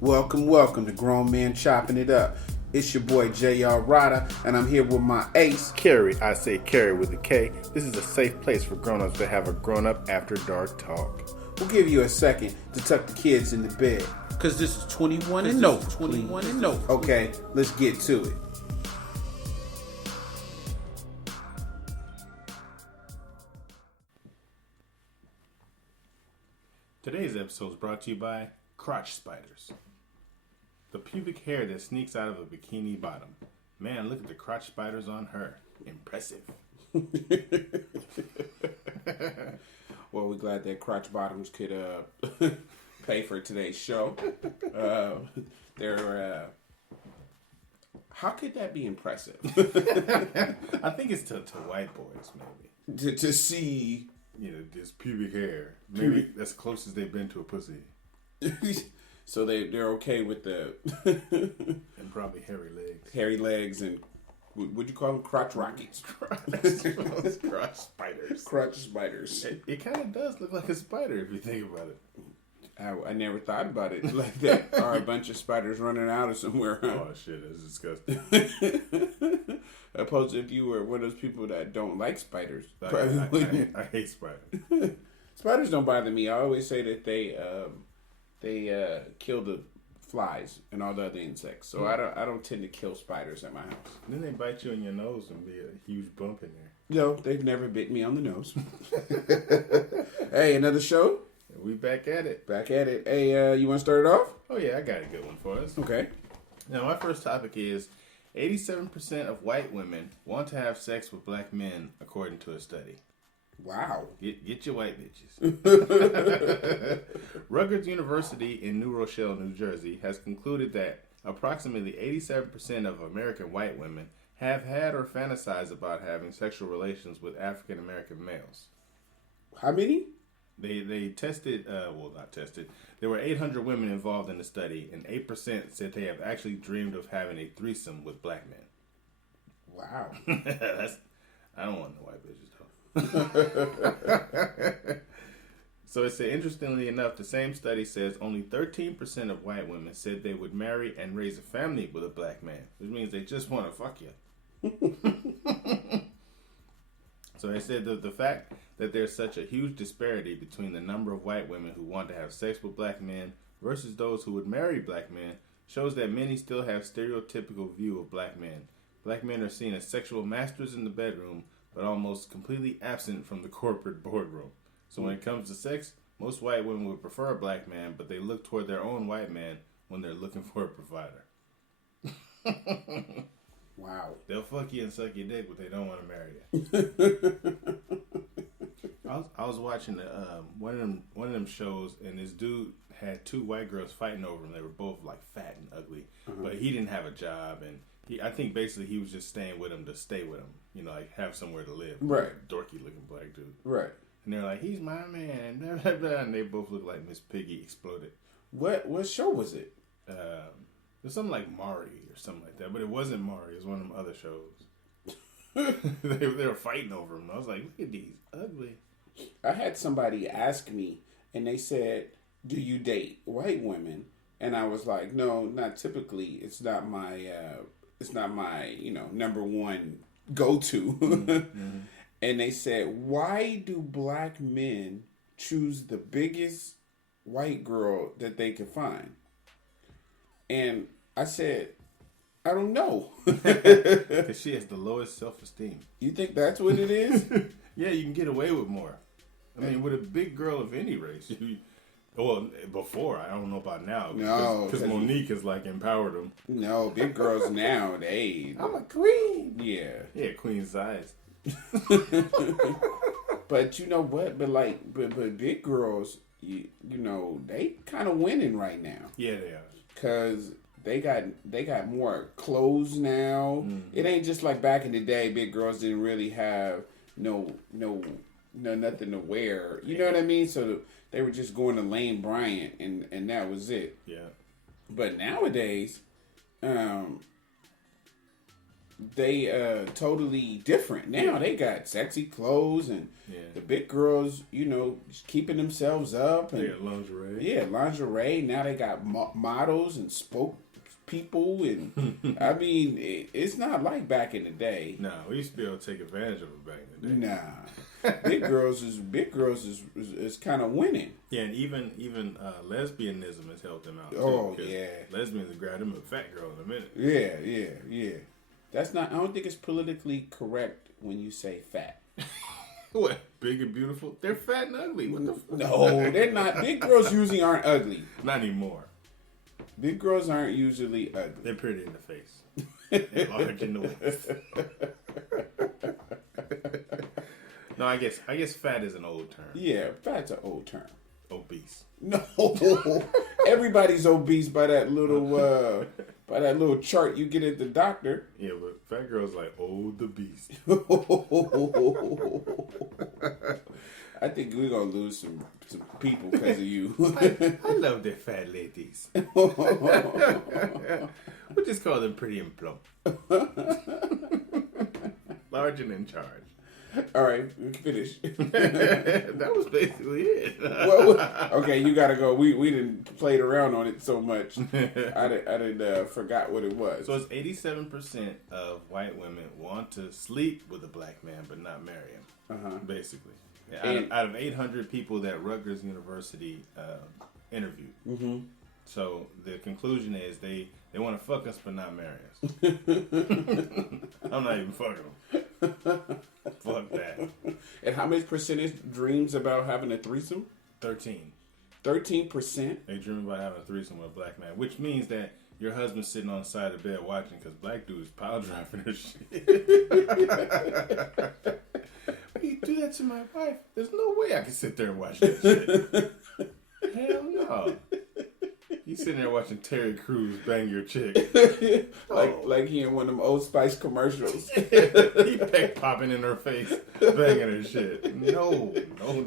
Welcome to Grown Men Chopping It Up. It's your boy J.R. Rydha, and I'm here with my ace, Kerry, I say Kerry with a K. This is a safe place for grown-ups to have a grown-up after dark talk. We'll give you a second to tuck the kids into bed, because this is 21 and no. 21 and no. Okay, let's get to it. Today's episode is brought to you by crotch spiders. The pubic hair that sneaks out of a bikini bottom. Man, look at the crotch spiders on her. Impressive. Well, we're glad that crotch bottoms could pay for today's show. How could that be impressive? I think it's to white boys, maybe. To see... You know, this pubic hair. Maybe that's the closest they've been to a pussy. So they're okay with the... And probably hairy legs. Hairy legs and... Would you call them crotch rockets? Crotch spiders. Crotch spiders. It kind of does look like a spider if you think about it. I never thought about it like that. Are a bunch of spiders running out of somewhere? Huh? Oh shit, that's disgusting. Opposed if you were one of those people that don't like spiders. I hate spiders. Spiders don't bother me. I always say that they kill the flies and all the other insects. So I don't tend to kill spiders at my house. Then they bite you in your nose and be a huge bump in there. No, they've never bit me on the nose. Hey, another show? We back at it. Hey, you want to start it off? Oh yeah, I got a good one for us. Okay. Now my first topic is 87% of white women want to have sex with black men, according to a study. Wow. Get your white bitches. Rutgers University in New Rochelle, New Jersey, has concluded that approximately 87% of American white women have had or fantasized about having sexual relations with African American males. How many? They tested, not tested. There were 800 women involved in the study, and 8% said they have actually dreamed of having a threesome with black men. Wow. I don't want no white bitches, though. So it said, interestingly enough, the same study says only 13% of white women said they would marry and raise a family with a black man, which means they just want to fuck you. So they said that the fact that there's such a huge disparity between the number of white women who want to have sex with black men versus those who would marry black men shows that many still have stereotypical view of black men. Black men are seen as sexual masters in the bedroom, but almost completely absent from the corporate boardroom. So when it comes to sex, most white women would prefer a black man, but they look toward their own white man when they're looking for a provider. Wow. They'll fuck you and suck your dick, but they don't want to marry you. I was watching one of them shows, and this dude had two white girls fighting over him. They were both like fat and ugly, but he didn't have a job, and I think basically he was just staying with him to stay with him. You know, like have somewhere to live. Right. Dorky looking black dude. Right. And they're like, he's my man, and blah, blah, blah, and they both look like Miss Piggy exploded. What show was it? It was something like Maury or something like that, but it wasn't Maury. It was one of them other shows. they were fighting over him. I was like, look at these ugly. I had somebody ask me, and they said, "Do you date white women?" And I was like, "No, not typically. It's not my number one go-to." Mm-hmm. And they said, "Why do black men choose the biggest white girl that they can find?" And I said, "I don't know." Because she has the lowest self-esteem. You think that's what it is? Yeah, you can get away with more. I mean, with a big girl of any race. Before, I don't know about now. No. Because Monique has, empowered them. No, big girls now, I'm a queen. Yeah. Yeah, queen size. But you know what? But big girls, you know, they kind of winning right now. Yeah, they are. Because they got more clothes now. Mm-hmm. It ain't just like back in the day. Big girls didn't really have no nothing to wear. You know what I mean? So they were just going to Lane Bryant, and that was. was it. Yeah. But nowadays, totally different. Now they got sexy clothes and the big girls, keeping themselves up. And, lingerie. Yeah, lingerie. Now they got models and spoke people. And I mean, it's not like back in the day. No, we used to be able to take advantage of it back in the day. Nah. Big girls is kind of winning. Yeah, and even lesbianism has helped them out too. Oh yeah, lesbians have grabbed them a fat girl in a minute. Yeah. That's not. I don't think it's politically correct when you say fat. What? Big and beautiful? They're fat and ugly. What the fuck? No, they're not. Big girls usually aren't ugly. Not anymore. Big girls aren't usually ugly. They're pretty in the face. And large in the waist. No, I guess fat is an old term. Yeah, fat's an old term. Obese. No, everybody's obese by that little chart you get at the doctor. Yeah, but fat girls like, oh, the beast. I think we're gonna lose some people because of you. I love the fat ladies. We'll just call them pretty and plump. Large and in charge. All right, we can finish. That was basically it. Okay, you gotta go. We didn't played around on it so much. I didn't forgot what it was. So it's 87% of white women want to sleep with a black man but not marry him. Basically, out of 800 people that Rutgers University interviewed. Mm-hmm. So the conclusion is they want to fuck us but not marry us. I'm not even fucking them. Fuck that. And how much percentage dreams about having a threesome? 13%. 13%? They dream about having a threesome with a black man, which means that your husband's sitting on the side of the bed watching because black dudes pile driving their shit. Why you do that to my wife? There's no way I can sit there and watch that shit. Hell no. You sitting there watching Terry Crews bang your chick. like he in one of them Old Spice commercials. He peck popping in her face, banging her shit. No.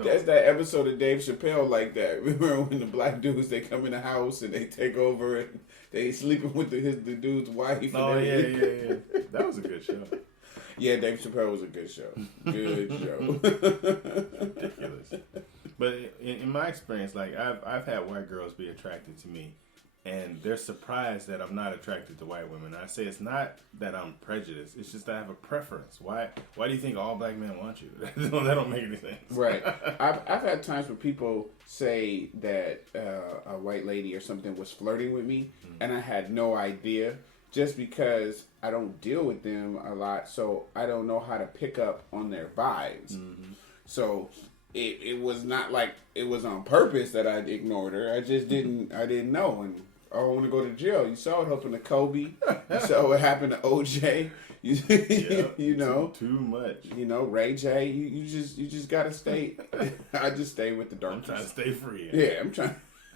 That's that episode of Dave Chappelle like that. Remember when the black dudes, they come in the house and they take over and they sleeping with the dude's wife. Oh, yeah. That was a good show. Yeah, Dave Chappelle was a good show. Good show. Ridiculous. But in my experience, like I've had white girls be attracted to me, and they're surprised that I'm not attracted to white women. I say it's not that I'm prejudiced; it's just that I have a preference. Why do you think all black men want you? That don't make any sense. Right. I've had times where people say that a white lady or something was flirting with me, and I had no idea, just because I don't deal with them a lot, so I don't know how to pick up on their vibes. Mm-hmm. So. It was not like it was on purpose that I ignored her. I just didn't know. And I want to go to jail. You saw what happened to Kobe. You saw what happened to OJ. You know. Too much. You know, Ray J. You just gotta stay. I just stay with the dark. I'm trying to stay free. Yeah, I'm trying.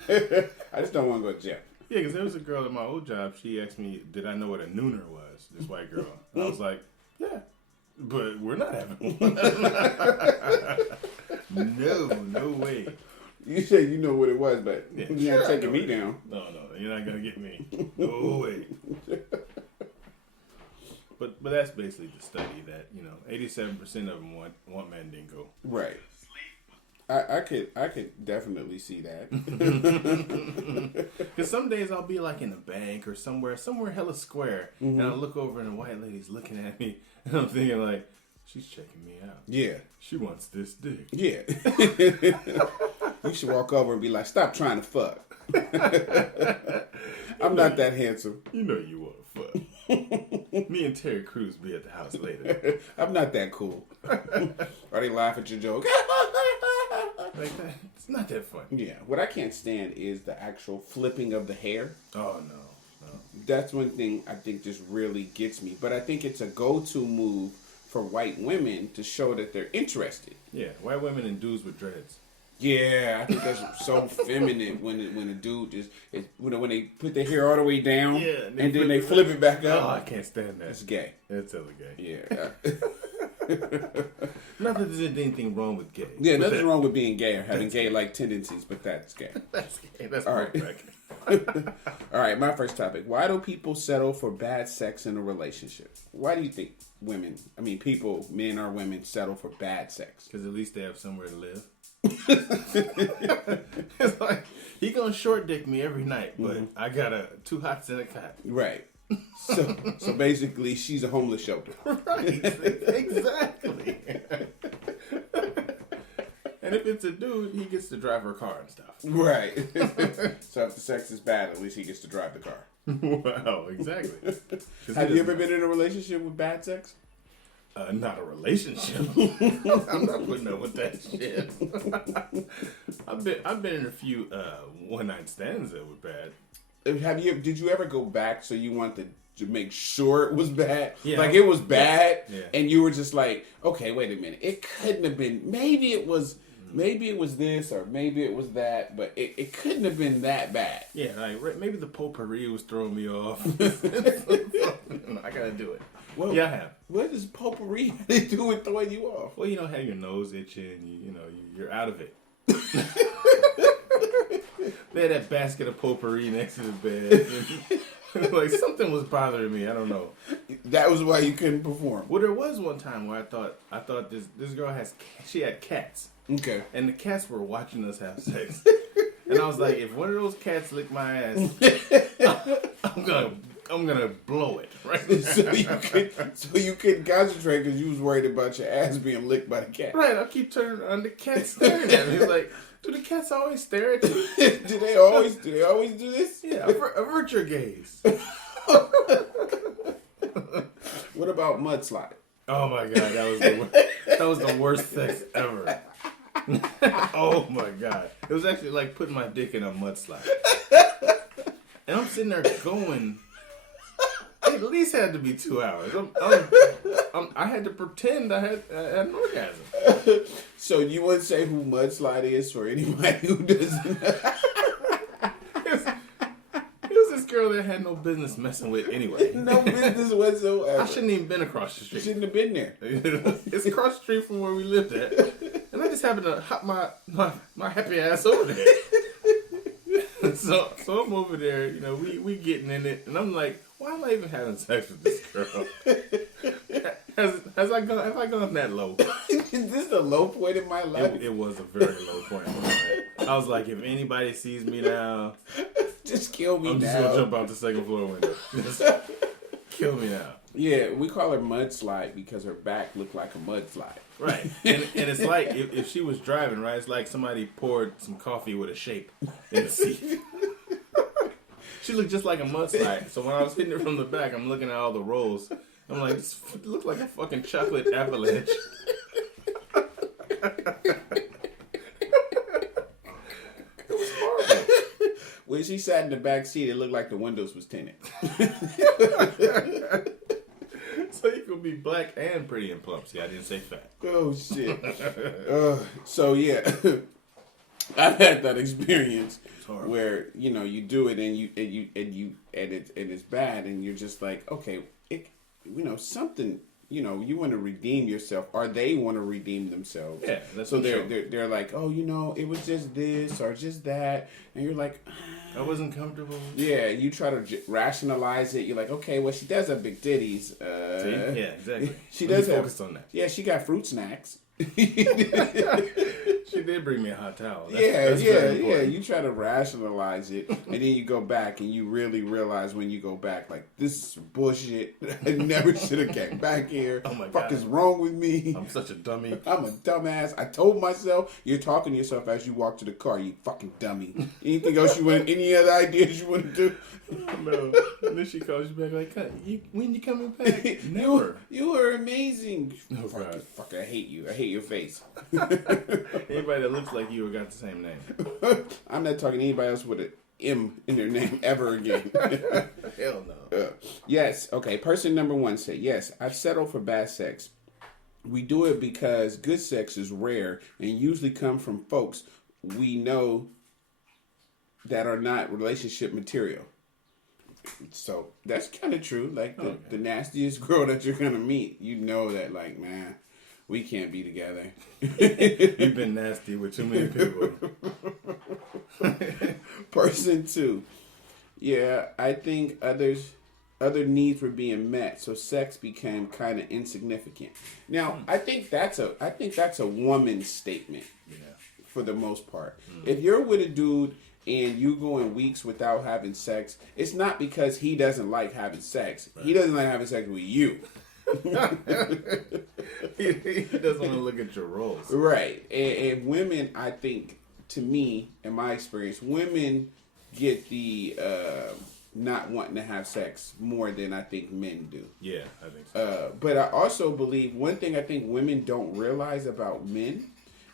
I just don't want to go to jail. Yeah, because there was a girl at my old job. She asked me, did I know what a nooner was? This white girl. And I was like, yeah. But we're not having one. No way. You said you know what it was, but you're not taking me down. No, you're not gonna get me. No way. But that's basically the study that 87% of them want Mandingo. Right. I could definitely see that. Because some days I'll be like in a bank or somewhere hella square, and I'll look over and a white lady's looking at me, and I'm thinking like, she's checking me out. Yeah. She wants this dick. Yeah. You should walk over and be like, stop trying to fuck. I'm not that handsome. You know you want to fuck. Me and Terry Crews be at the house later. I'm not that cool. Or they laugh at your joke. Like that. It's not that fun. Yeah. What I can't stand is the actual flipping of the hair. Oh, no. That's one thing I think just really gets me. But I think it's a go-to move for white women to show that they're interested. Yeah, white women and dudes with dreads. Yeah, I think that's so feminine when a dude just when they put their hair all the way down and then they flip it back up. Oh, I can't stand that. It's gay. It's totally gay. Yeah. Not that there's anything wrong with gay. Yeah, nothing's wrong with being gay or having gay-like tendencies, but that's gay. That's gay. That's all right. All right, my first topic. Why do people settle for bad sex in a relationship? Why do you think people, men or women, settle for bad sex? Because at least they have somewhere to live. It's like, he gonna short dick me every night, but I got two hots in a cot. Right. So basically, she's a homeless shelter. Right. Exactly. And if it's a dude, he gets to drive her car and stuff. Right. So if the sex is bad, at least he gets to drive the car. Wow, exactly. Have you ever been in a relationship with bad sex? Not a relationship. I'm not putting up with that shit. I've been in a few one night stands that were bad. Did you ever go back so you wanted to make sure it was bad? Yeah. Like it was bad, yeah. And you were just like, okay, wait a minute. It couldn't have been. Maybe it was this or maybe it was that, but it couldn't have been that bad. Yeah, like maybe the potpourri was throwing me off. I gotta do it. Well, yeah, I have. What does potpourri have to do with throwing you off? Well, have your nose itching. You're out of it. They had that basket of potpourri next to the bed. And, like something was bothering me. I don't know. That was why you couldn't perform. Well, there was one time where I thought this girl she had cats. Okay. And the cats were watching us have sex. And I was like, if one of those cats lick my ass, I'm gonna blow it right now. so you couldn't concentrate because you was worried about your ass being licked by the cat. Right. I keep turning on the cat staring at me. He's like, do the cats always stare at you? do they always do this? Yeah. Avert your gaze. What about mudslide? Oh my god, that was the worst sex ever. Oh my god, it was actually like putting my dick in a mudslide. And I'm sitting there going. It at least had to be 2 hours. I had to pretend I had an orgasm. So you wouldn't say who mudslide is for anybody who doesn't know? It was this girl that I had no business messing with anyway. No business whatsoever. I shouldn't even been across the street. Shouldn't have been there. It's across the street from where we lived at. And I just happened to hop my happy ass over there. So I'm over there, we getting in it, and I'm like, why am I even having sex with this girl? Have I gone that low? Is this the low point in my life? It was a very low point in my life. I was like, if anybody sees me now, just kill me now. I'm just gonna jump out the second floor window. Just kill me now. Yeah, we call her mudslide because her back looked like a mudslide. Right. And it's like if she was driving, right, it's like somebody poured some coffee with a shape in the seat. She looked just like a mudslide. So when I was hitting her from the back, I'm looking at all the rolls. I'm like, this looked like a fucking chocolate avalanche. It was horrible. When she sat in the back seat, it looked like the windows was tinted. So you could be black and pretty and plump. See, I didn't say fat. Oh shit. So yeah, I've had that experience where you do it and it's bad and you're just like, okay, something. You want to redeem yourself, or they want to redeem themselves. Yeah, that's so they're like, oh, it was just this or just that, and you're like, I wasn't comfortable. Yeah, you try to rationalize it. You're like, okay, well, she does have big titties. Yeah, exactly. She does have. Focus on that. Yeah, she got fruit snacks. She did bring me a hot towel. Yeah. You try to rationalize it, and then you go back, and you really realize when you go back, like, this is bullshit. I never should have came back here. Oh my God. God. Is wrong with me? I'm such a dummy. I'm a dumbass. I told myself. You're talking to yourself as you walk to the car. You fucking dummy. Anything else you want? Any other ideas you want to do? No. And then she calls you back like, when you coming back? Never. You were amazing. Oh, God. Fuck, I hate you. I hate your face. Anybody that looks like you or got the same name. I'm not talking to anybody else with an M in their name ever again. Hell no. Yes. Okay. Person number 1 said, yes, I've settled for bad sex. We do it because good sex is rare and usually come from folks we know that are not relationship material. So that's kind of true. Like the nastiest girl that you're going to meet, that like, man, we can't be together. You've been nasty with too many people. Person 2. Yeah, I think other needs were being met, so sex became kind of insignificant. Now, I think that's a woman's statement. Yeah. For the most part. If you're with a dude and you going weeks without having sex, it's not because he doesn't like having sex. Right. He doesn't like having sex with you. He doesn't want to look at your roles. Right. And women, I think, to me, in my experience, women get the not wanting to have sex more than I think men do. Yeah, I think so. But I also believe one thing I think women don't realize about men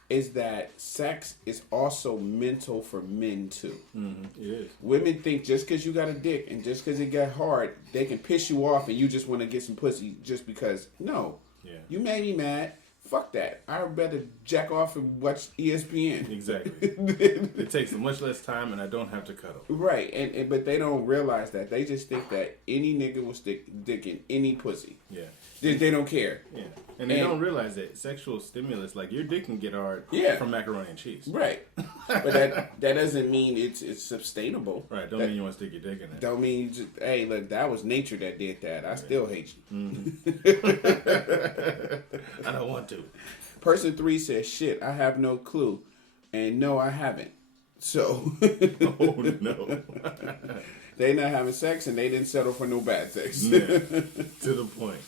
is that sex is also mental for men too. Mm-hmm. It is. Women think just because you got a dick and just because it got hard, they can piss you off and you just want to get some pussy just because. No. Yeah. You made me mad. Fuck that. I'd rather jack off and watch ESPN. Exactly. It takes much less time and I don't have to cuddle. Right. And but they don't realize that. They just think that any nigga will stick dick in any pussy. Yeah. They don't care. Yeah. And they don't realize that sexual stimulus, like your dick can get hard from macaroni and cheese. Right. But that doesn't mean it's sustainable. Right. Don't mean you want to stick your dick in it. Don't mean you just, hey, look, that was nature that did that. I still hate you. Mm-hmm. I don't want to. Person 3 says, shit, I have no clue. And no, I haven't. So. Oh, no. They not having sex and they didn't settle for no bad sex. Yeah. To the point.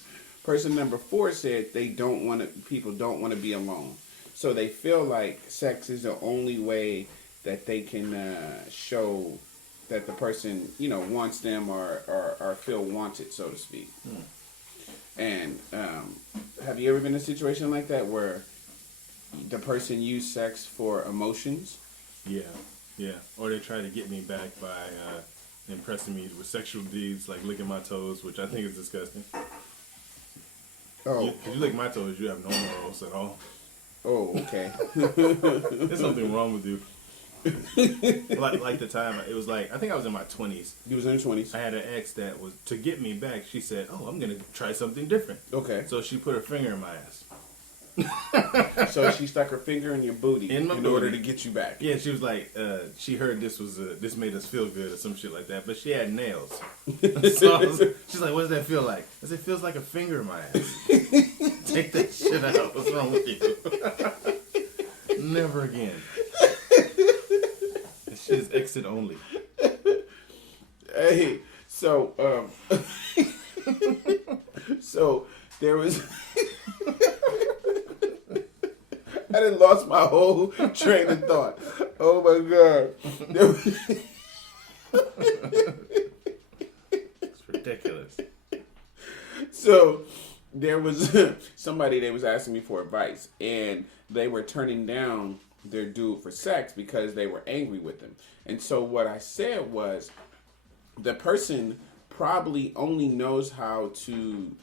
Person number 4 said people don't want to be alone. So they feel like sex is the only way that they can show that the person, wants them or feel wanted, so to speak. And have you ever been in a situation like that where the person used sex for emotions? Yeah. Or they try to get me back by impressing me with sexual deeds, like licking my toes, which I think is disgusting. Oh. If you lick my toes, you have no morals at all. Oh, okay. There's something wrong with you. like the time, it was like, I think I was in my 20s. You was in your 20s. I had an ex that was, to get me back, she said, oh, I'm going to try something different. Okay. So she put her finger in my ass. So she stuck her finger in your booty in order to get you back. Yeah, she was like, she heard this made us feel good or some shit like that, but she had nails. So she's like, what does that feel like? I said, it feels like a finger in my ass. Take that shit out. What's wrong with you? Never again. That shit is exit only. Hey, so so there was I done lost my whole train of thought. Oh my god. It's ridiculous. So there was somebody that was asking me for advice, and they were turning down their dude for sex because they were angry with him. And so what I said was, the person probably only knows how to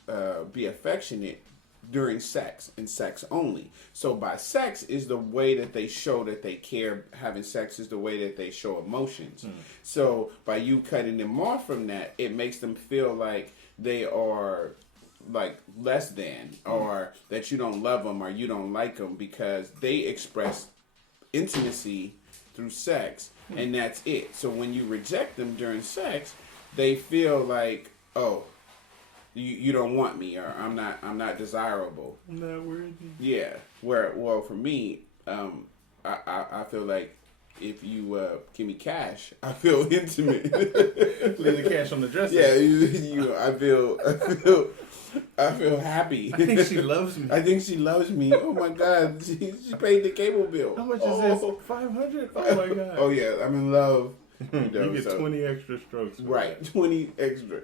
be affectionate during sex and sex only. So by sex is the way that they show that they care. Having sex is the way that they show emotions. So by you cutting them off from that, it makes them feel like they are like less than, or that you don't love them or you don't like them, because they express intimacy through sex and that's it. So when you reject them during sex, they feel like, oh, you don't want me, or I'm not desirable. I'm not worthy. Yeah. Well, for me, I feel like if you give me cash, I feel intimate. Leave the cash on the dresser. Yeah, I feel happy. I think she loves me. I think she loves me. Oh my god, she paid the cable bill. How much is this? $500. Oh my god. Oh yeah, I'm in love. You get 20 extra strokes. Right, 20 extra.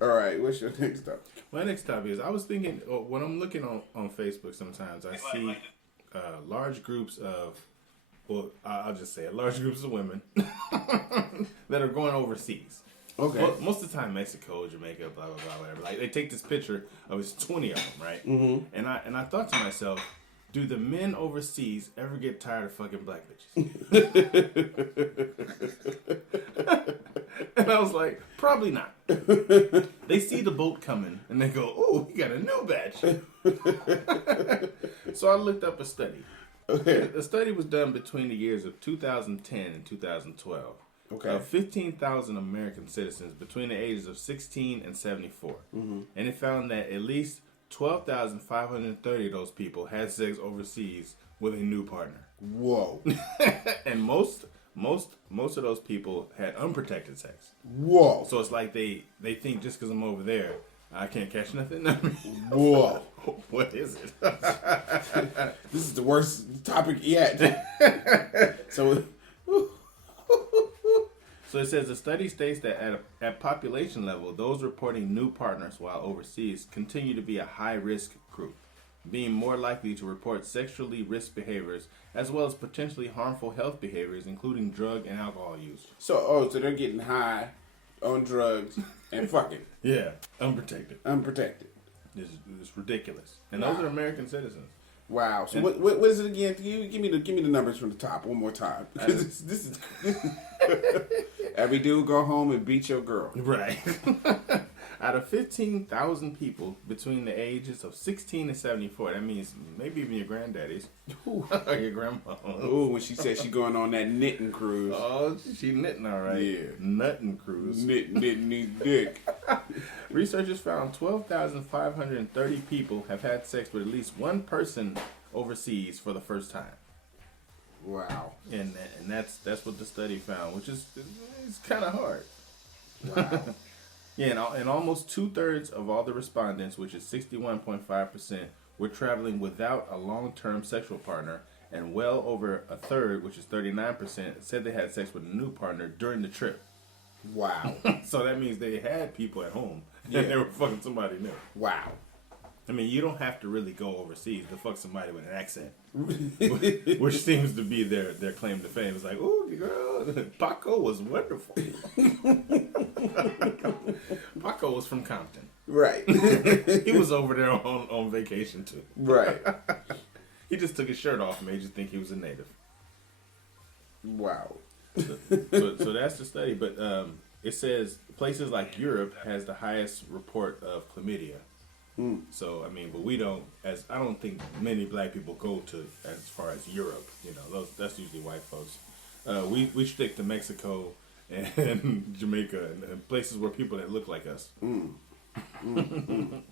All right, what's your next topic? My next topic is, I was thinking, when I'm looking on Facebook sometimes, I see large groups of, well, I'll just say it, large groups of women that are going overseas. Okay. Well, most of the time, Mexico, Jamaica, blah, blah, blah, whatever. Like, they take this picture of, it's 20 of them, right? Mm-hmm. And I thought to myself, do the men overseas ever get tired of fucking black bitches? And I was like, probably not. They see the boat coming and they go, oh, we got a new batch. So I looked up a study. Okay. The study was done between the years of 2010 and 2012. Okay. Of 15,000 American citizens between the ages of 16 and 74. Mm-hmm. And it found that at least 12,530 of those people had sex overseas with a new partner. Whoa. And most of those people had unprotected sex. Whoa. So it's like they think just because I'm over there, I can't catch nothing. Whoa. What is it? This is the worst topic yet. So it says the study states that at population level, those reporting new partners while overseas continue to be a high-risk group, being more likely to report sexually risk behaviors as well as potentially harmful health behaviors, including drug and alcohol use. So they're getting high on drugs and fucking. Yeah, unprotected. It's ridiculous. And those are American citizens. Wow. So what is it again? Give me the numbers from the top one more time. Because this is every dude go home and beat your girl. Right. Out of 15,000 people between the ages of 16 and 74, that means maybe even your granddaddies. Or your grandma. Ooh, when she said she going on that knitting cruise. Oh, she knitting all right. Yeah. Nutting cruise. Knitting his dick. Researchers found 12,530 people have had sex with at least one person overseas for the first time. Wow. And that's what the study found, which is it's kind of hard. Wow. Yeah, and almost 2/3 of all the respondents, which is 61.5%, were traveling without a long-term sexual partner, and well over a third, which is 39%, said they had sex with a new partner during the trip. Wow. So that means they had people at home, and they were fucking somebody new. Wow. I mean, you don't have to really go overseas to fuck somebody with an accent, which seems to be their claim to fame. It's like, oh, girl, Paco was wonderful. Paco was from Compton. Right. He was over there on vacation, too. Right. He just took his shirt off and made you think he was a native. Wow. So that's the study. But it says places like Europe has the highest report of chlamydia. Mm. So, I mean, but I don't think many black people go to as far as Europe. You know, that's usually white folks. We stick to Mexico and Jamaica and places where people that look like us. Mm. I'm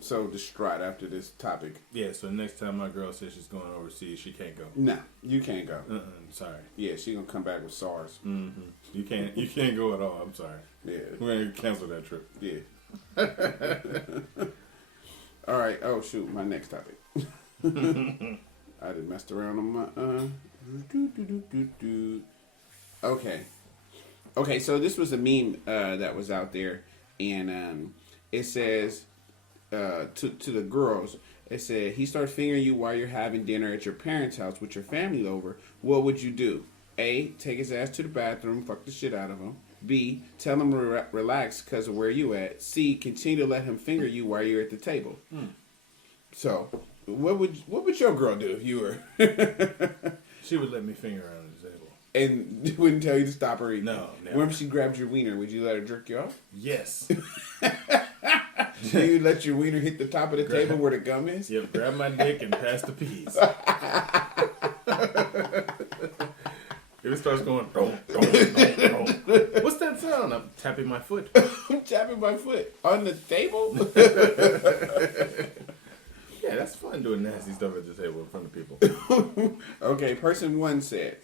so distraught after this topic. Yeah, so next time my girl says she's going overseas, she can't go. Nah, you can't go. Sorry. Yeah, she gonna come back with SARS. Mm-hmm. You can't go at all. I'm sorry. Yeah. We're gonna cancel that trip. Yeah. All right. Oh shoot, my next topic. I done messed around on my Okay, so this was a meme that was out there, and it says to the girls, it said, he started fingering you while you're having dinner at your parents' house with your family over. What would you do? A, take his ass to the bathroom, fuck the shit out of him. B, tell him to relax because of where you at. C, continue to let him finger you while you're at the table. So, what would your girl do if you were? She would let me finger her on the table. And wouldn't tell you to stop her eating? No, never. When she grabbed your wiener, would you let her jerk you off? Yes. Do you let your wiener hit the top of the table where the gum is? Yep, grab my dick and pass the peas. If it starts going, don't. What's that sound? I'm tapping my foot. I'm tapping my foot on the table? Yeah, that's fun doing nasty stuff at the table in front of people. Okay, person one said,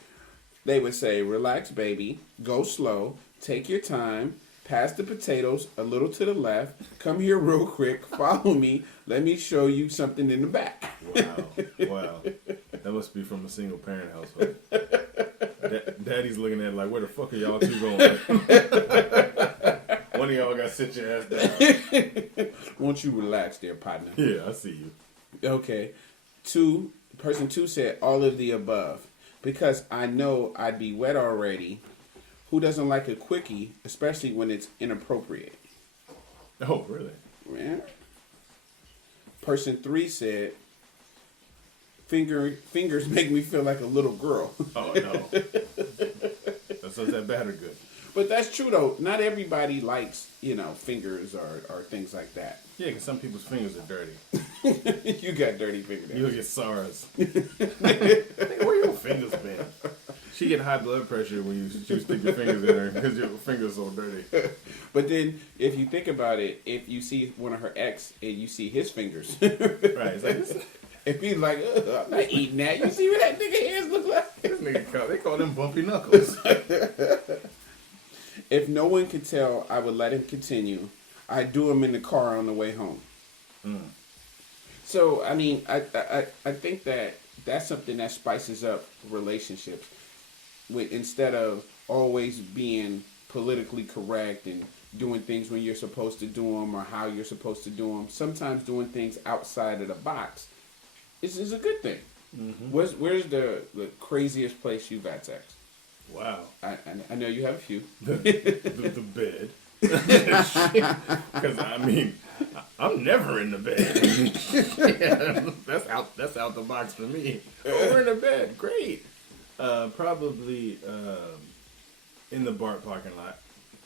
they would say, relax, baby, go slow, take your time, pass the potatoes a little to the left, come here real quick, follow me, let me show you something in the back. Wow. That must be from a single parent household. Daddy's looking at it like, where the fuck are y'all two going? One of y'all got to sit your ass down. Won't you relax there, partner? Yeah, I see you. Okay. Person two said all of the above. Because I know I'd be wet already. Who doesn't like a quickie, especially when it's inappropriate? Oh, really? Yeah. Person three said, fingers make me feel like a little girl. Oh, no. So is that bad or good? But that's true though. Not everybody likes, fingers or things like that. Yeah, because some people's fingers are dirty. You got dirty fingernails. You'll get SARS. Where your fingers been? She get high blood pressure when you stick your fingers in her because your fingers so dirty. But then, if you think about it, if you see one of her ex and you see his fingers, right? It's like this. If he's like, I'm not eating that. You see what that nigga hands look like? This nigga they call them bumpy knuckles. If no one could tell, I would let him continue. I'd do him in the car on the way home. So, I mean, I think that's something that spices up relationships. Instead of always being politically correct and doing things when you're supposed to do them or how you're supposed to do them, sometimes doing things outside of the box is a good thing. Mm-hmm. Where's the craziest place you've had sex? Wow. I know you have a few. The bed. Because, I mean, I'm never in the bed. Yeah, that's out the box for me. Oh, we're in the bed. Great. Probably in the BART parking lot.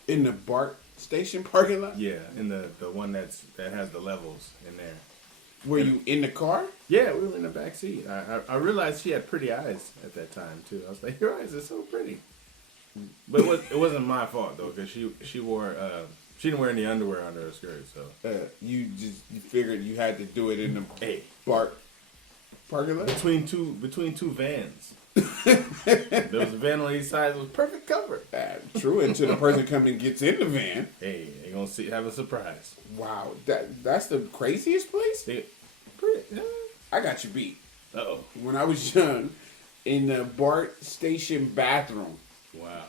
In the BART station parking lot? Yeah, in the one that has the levels in there. Were you in the car? Yeah, we were in the back seat. I realized she had pretty eyes at that time too. I was like, your eyes are so pretty. But it wasn't my fault though, because she wore she didn't wear any underwear under her skirt. So you figured you had to do it in the BART parking lot between two vans. There was a van on each side. It was perfect cover. True, until the person comes and gets in the van. Hey, they're gonna have a surprise. Wow, that's the craziest place. I got you beat. Uh-oh. When I was young, in the BART station bathroom. Wow.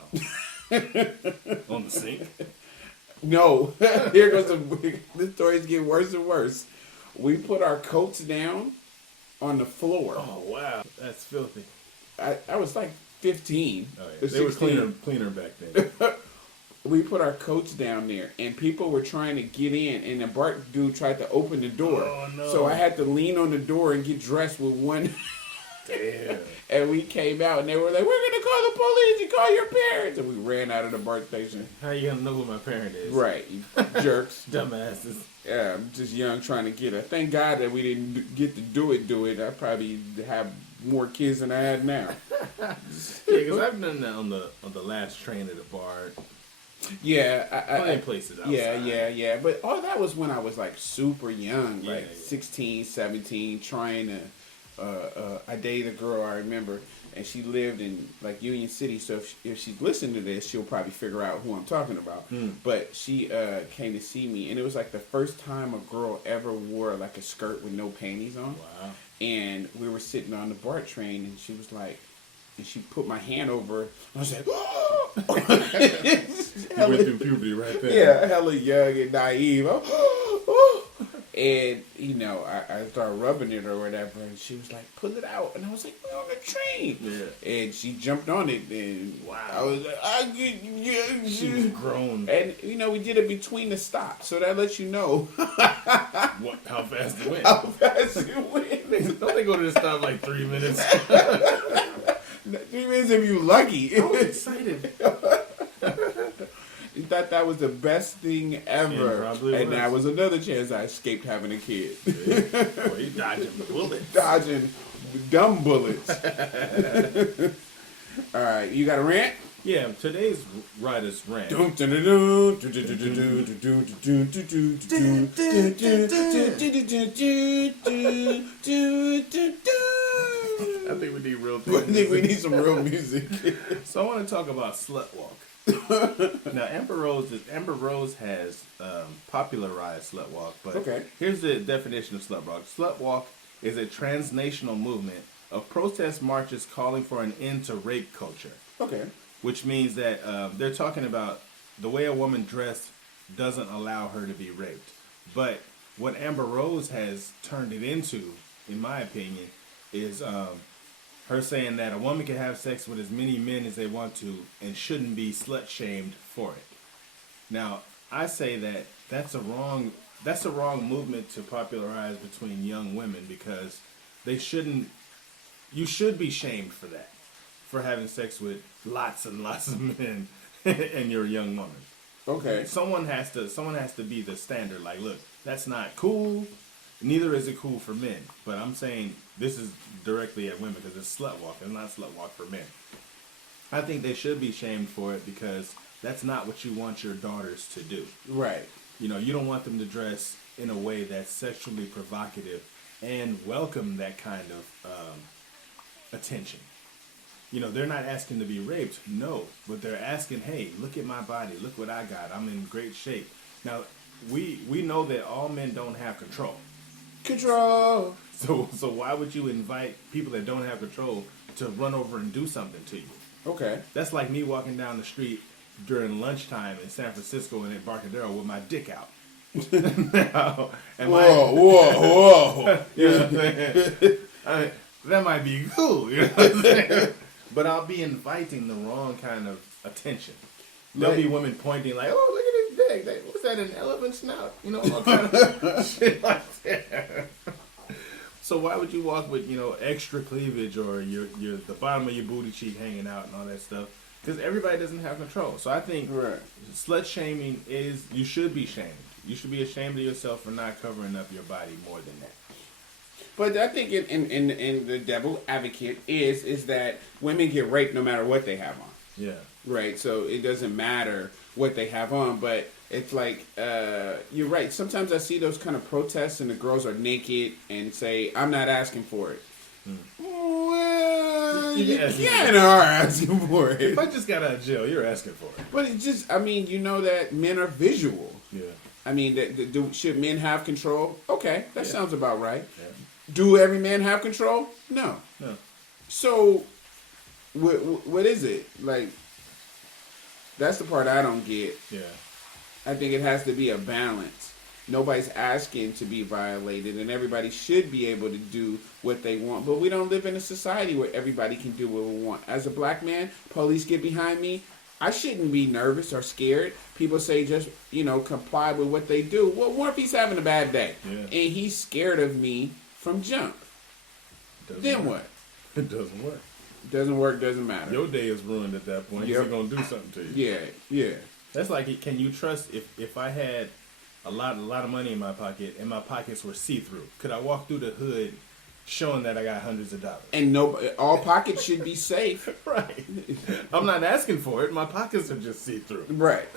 On the sink? No. Here goes the stories get worse and worse. We put our coats down on the floor. Oh wow, that's filthy. I was like 15. Oh, yeah. They were cleaner back then. We put our coats down there, and people were trying to get in, and the BART dude tried to open the door. Oh, no. So I had to lean on the door and get dressed with one. Damn. And we came out, and they were like, we're going to call the police and call your parents. And we ran out of the BART station. How you going to know who my parent is? Right. You jerks. Dumbasses. Yeah, I'm just young trying to get it. Thank God that we didn't get to do it. I probably have more kids than I had now. Yeah, because I've done that on the last train at the BART. Yeah, plenty places outside. Yeah. But all that was when I was like super young, yeah, 16, 17, trying to. I dated a girl I remember, and she lived in like Union City. So if she's listening to this, she'll probably figure out who I'm talking about. But she came to see me, and it was like the first time a girl ever wore like a skirt with no panties on. Wow. And we were sitting on the BART train, and she was like, and she put my hand over her. I was like, oh! You went through puberty right there. Yeah, hella young and naive. And, I started rubbing it or whatever, and she was like, pull it out. And I was like, we're on the train. Yeah. And she jumped on it, and wow. I was like, she was grown. And, we did it between the stops, so that lets you know. How fast it went. How fast it went. Don't they go to the stop like 3 minutes? 3 minutes if you lucky. I was excited. You thought that was the best thing ever. And that was another chance I escaped having a kid. Well, you dodging bullets. Dodging dumb bullets. All right, you got a rant? Yeah, today's Rydha's rant. I think we need real things. I think we need some real music. So I want to talk about Slut Walk. Now, Amber Rose has popularized Slut Walk, but here's the definition of Slut Walk. Slut Walk is a transnational movement of protest marches calling for an end to rape culture. Okay. Which means that they're talking about the way a woman dressed doesn't allow her to be raped. But what Amber Rose has turned it into, in my opinion, is her saying that a woman can have sex with as many men as they want to and shouldn't be slut-shamed for it. Now, I say that that's a wrong movement to popularize between young women, because you should be shamed for that, for having sex with lots and lots of men and you're a young woman. Okay. Someone has to be the standard. Like, look, that's not cool. Neither is it cool for men. But I'm saying this is directly at women because it's Slut Walk. It's not Slut Walk for men. I think they should be shamed for it because that's not what you want your daughters to do. Right. You know, you don't want them to dress in a way that's sexually provocative and welcome that kind of attention. You know, they're not asking to be raped, no, but they're asking, hey, look at my body, look what I got, I'm in great shape. Now, we know that all men don't have control. Control. So why would you invite people that don't have control to run over and do something to you? Okay. That's like me walking down the street during lunchtime in San Francisco and Embarcadero with my dick out. Now, whoa. You know what I'm saying? I mean, that might be cool, you know what I'm saying? But I'll be inviting the wrong kind of attention. There'll be women pointing like, oh, look at his dick. What's that, an elephant snout? You know, all kind of shit like that. So why would you walk with, you know, extra cleavage or your the bottom of your booty cheek hanging out and all that stuff? Because everybody doesn't have control. So I think slut shaming is, you should be shamed. You should be ashamed of yourself for not covering up your body more than that. But I think in the devil advocate is that women get raped no matter what they have on. Yeah. Right. So it doesn't matter what they have on, but it's like you're right. Sometimes I see those kind of protests and the girls are naked and say, "I'm not asking for it." Well, you kind of are asking for it. If I just got out of jail, you're asking for it. But it's just, I mean, you know that men are visual. Yeah. I mean, should men have control? Okay, that sounds about right. Yeah. Do every man have control? No. So, what is it? Like, that's the part I don't get. Yeah. I think it has to be a balance. Nobody's asking to be violated, and everybody should be able to do what they want. But we don't live in a society where everybody can do what we want. As a black man, police get behind me, I shouldn't be nervous or scared. People say just, you know, comply with what they do. Well, what if he's having a bad day? Yeah. And he's scared of me from jump? Then what? It doesn't work. Doesn't work, doesn't matter. Your day is ruined at that point. Yep. He's going to do something to you. Yeah. That's like, can you trust if I had a lot of money in my pocket and my pockets were see-through, could I walk through the hood showing that I got hundreds of dollars? And all pockets should be safe. Right. I'm not asking for it. My pockets are just see-through. Right.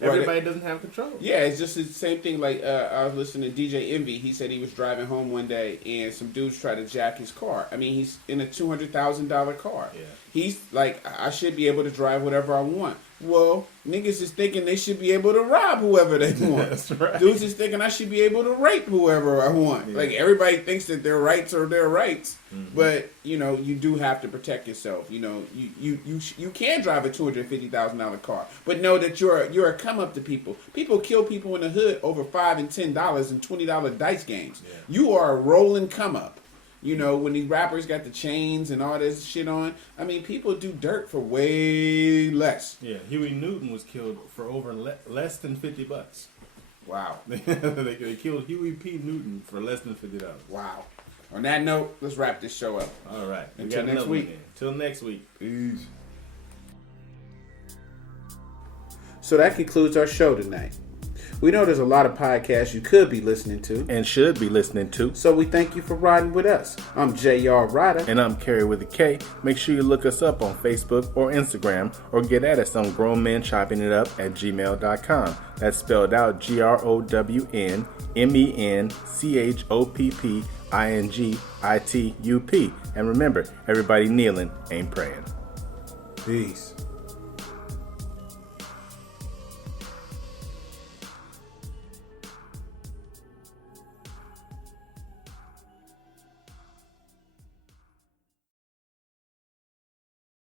Everybody doesn't have control. Yeah, it's just the same thing. Like I was listening to DJ Envy. He said he was driving home one day and some dudes tried to jack his car. I mean, he's in a $200,000 car. Yeah. He's like, I should be able to drive whatever I want. Well, niggas is thinking they should be able to rob whoever they want. That's right. Dudes is thinking I should be able to rape whoever I want. Yeah. Like, everybody thinks that their rights are their rights. Mm-hmm. But, you know, you do have to protect yourself. You know, you can drive a $250,000 car, but know that you're a come up to people. People kill people in the hood over $5 and $10 and $20 dice games. Yeah. You are a rolling come up. You know, when these rappers got the chains and all this shit on, I mean, people do dirt for way less. Yeah, Huey Newton was killed for over less than $50. Wow. They killed Huey P. Newton for less than $50. Wow. On that note, let's wrap this show up. All right. Until next week. Till next week. Peace. So that concludes our show tonight. We know there's a lot of podcasts you could be listening to. And should be listening to. So we thank you for riding with us. I'm J.R. Rydha. And I'm Kerry Witta K. Make sure you look us up on Facebook or Instagram or get at us on grownmenchoppingitup@gmail.com. That's spelled out GROWNMENCHOPPINGITUP. And remember, everybody kneeling ain't praying. Peace.